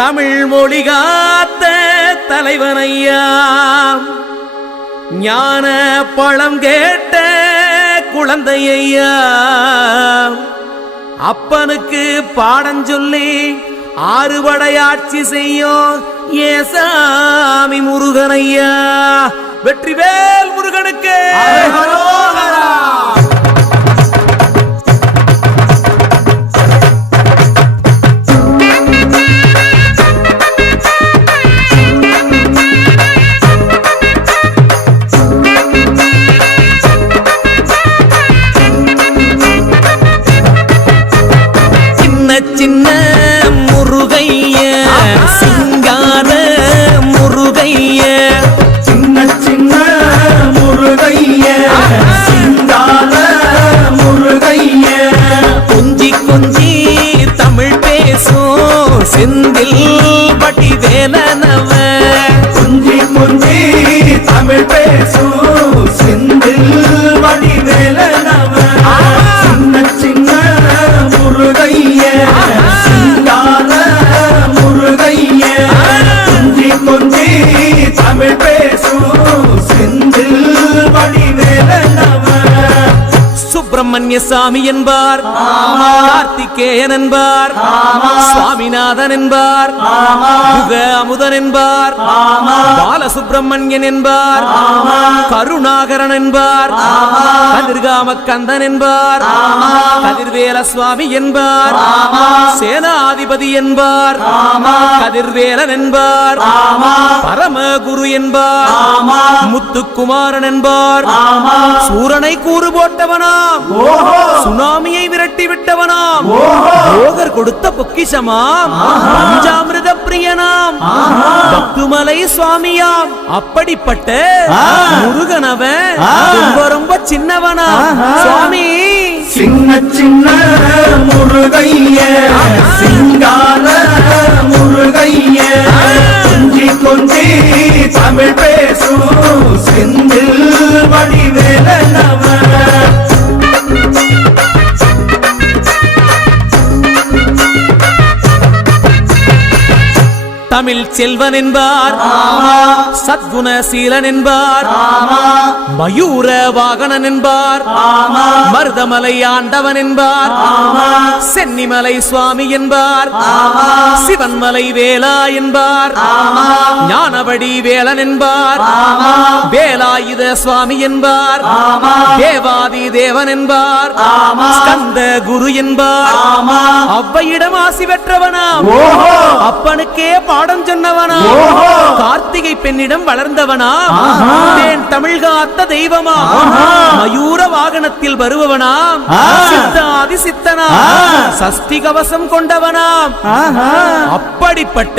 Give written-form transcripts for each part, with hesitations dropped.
தமிழ் மொழி காத்த தலைவனையா, ஞான பழம் கேட்ட குழந்தையா, அப்பனுக்கு பாடம் சொல்லி ஆறுபடையாட்சி செய்யும் ஏசாமி முருகனையா. வெற்றிவேல் முருகனுக்கு சின்ன முருகைய சிங்கார முருகைய, சின்ன சின்ன முருகைய சிங்கார முருகைய, கொஞ்சி கொஞ்சி தமிழ் பேசும் செந்தில் வடிவேலனவ, கொஞ்சி கொஞ்சி தமிழ் பேசும் செந்தில் வடிவேலனவ, சின்ன சின்ன முருகைய சிங்கார முருகைய, கொஞ்சி கொஞ்சி தமிழ் பேசும் செந்தில் வடிவேலனவ. சுப்பிரமணிய சாமி என்பார், கார்த்திகேயன் என்பார், சுவாமிநாதன் என்பார், முக அமுதன் என்பார், பாலசுப்பிரமணியன் என்பார், கருணாகரன் என்பார், கதிர்காம கந்தன் என்பார், கதிர்வேல சுவாமி என்பார், சேனாதிபதி என்பார், கதிர்வேலன் என்பார், பரமகுரு என்பார், முத்துக்குமாரன் என்பார், சூரனை கூறு போட்டவனா, சுனாமியை விரட்டி விட்டவனாம், போகர் கொடுத்த பொக்கிஷமாம், பஞ்சாமிர்த பிரியனாம், பத்துமலை சுவாமியாம். அப்படிப்பட்ட முருகனவன் ரொம்ப ரொம்ப சின்னவனா சுவாமி. சின்ன சின்ன முருகைய சிங்கார முருகைய, கொஞ்சி கொஞ்சி தமிழ் பேசும் செந்தில் வடிவேலனவ. தமிழ் செல்வன் என்பார், சத்குணசீலன் என்பார், மயூர வாகனன் என்பார், மருதமலை ஆண்டவன் என்பார், சென்னிமலை சுவாமி என்பார், சிவன்மலை வேலா என்பார், ஞானவடி வேலன் என்பார், வேலாயுத சுவாமி என்பார், தேவாதி தேவன் என்பார், ஸ்கந்த குரு என்பார், அவ்வையிடம் ஆசி பெற்றவனாம், அப்பனுக்கே பாடம் சொன்னவனா, கார்த்திகை பெண்ணிடம் வளர்ந்தவனா, தேன் தமிழ் காத்த தெய்வமா, மயூர வாகனத்தில் வருபவனாம், சித்தாதி சித்தனா, சஷ்டி கவசம் கொண்டவனாம். அப்படிப்பட்ட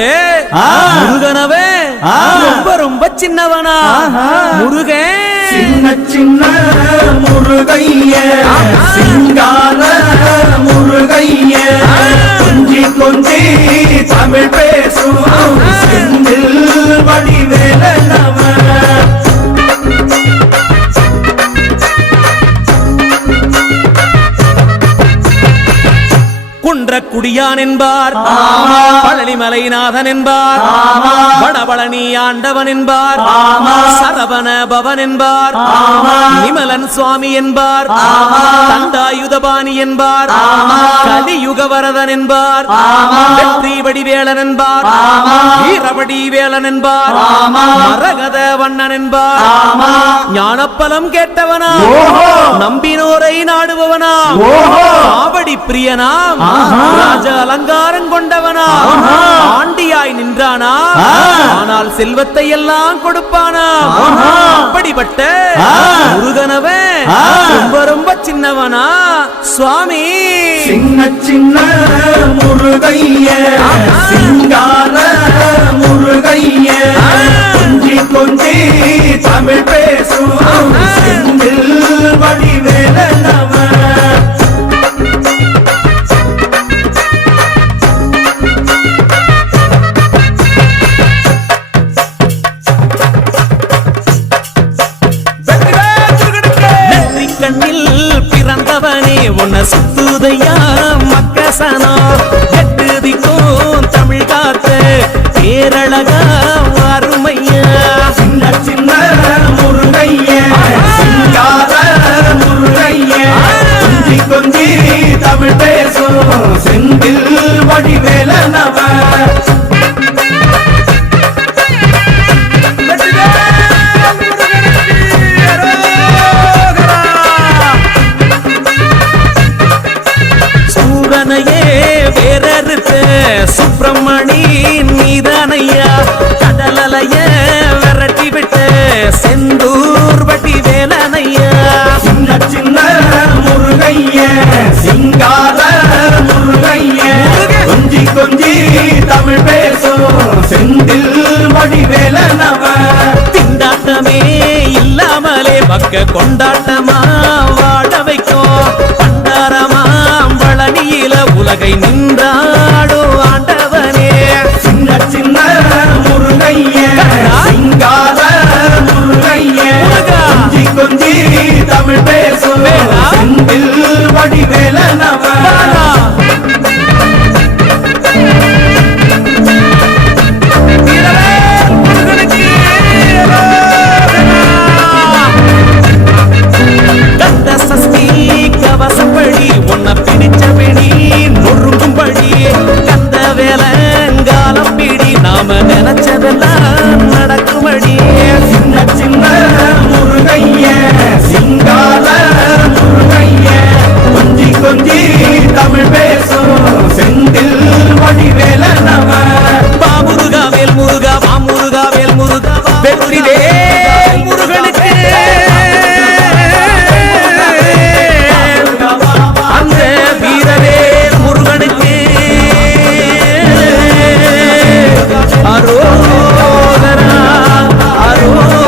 முருகனவே ரொம்ப ரொம்ப சின்னவனா முருகன். சின்ன சின்ன முருகைய சிங்கார முருகைய, கொஞ்சி கொஞ்சி தமிழ் பேசும் செந்தில் வடிவேலனவ. குன்றக்குடியான் என்பார், பழனிமலைநாதன் என்பார், வடபழனி ஆண்டவன் என்பார், சரவண பவன் என்பார், நிமலன் சுவாமி என்பார், தண்டாயுதபாணி என்பார், கலியுகவரதன் என்பார், வெற்றி வடிவேலன் என்பார், வீரவடி வேலன் என்பார், மரகத வண்ணன் என்பார், ஞானப்பலம் கேட்டவனா, நம்பினோரை நாடுபவனா, காவடி பிரியனாம், ராஜ அலங்காரம் கொண்டவனா, ஆண்டியாய் நின்றானா, ஆனால் செல்வத்தை எல்லாம் கொடுப்பானா. அப்படிப்பட்ட முருகனவன் ரொம்ப ரொம்ப சின்னவனா சுவாமி. சின்ன சின்ன முருகைய சிங்கார முருகைய, கொஞ்சி கொஞ்சி தமிழ் பேசும் செந்தில் வடிவேலனவ. உன்னை சுத்துதையா மக்கசனா, எட்டு திக்கும் தமிழ் காத்த உலகம் அருமையா சின்ன சின்ன முருகைய சிங்கார முருகைய கொஞ்சி கொஞ்சி தமிழ் பேசும் செந்தில் வடிவேலனவ சூரனையே வேறறுத்த சுப்பிரமணி நீதானையா கடலைய விரட்டி விட்ட செந்தூர் வட்டி வேலனையா சின்ன சின்ன முருகைய சிங்கார முருகைய கொஞ்சி கொஞ்சி தமிழ் பேசும் செந்தில் வடிவேலனவ திண்டாட்டமே இல்லாமலே பக்க கொண்டாட்டமா வாழ வைக்கும் பண்டாரமாம் பழனியில உலகை நின்றாடும் ஆண்டவனே சின்ன சின்ன முருகைய சிங்கார முருகைய கொஞ்சி கொஞ்சி தமிழ் பேசும்